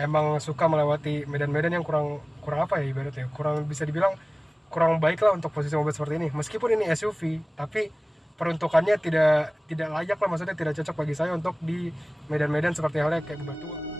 emang suka melewati medan-medan yang kurang kurang apa ya ibaratnya, kurang bisa dibilang kurang baik lah untuk posisi mobil seperti ini. Meskipun ini SUV, tapi peruntukannya tidak layak lah, maksudnya tidak cocok bagi saya untuk di medan-medan seperti halnya kayak bebatuan.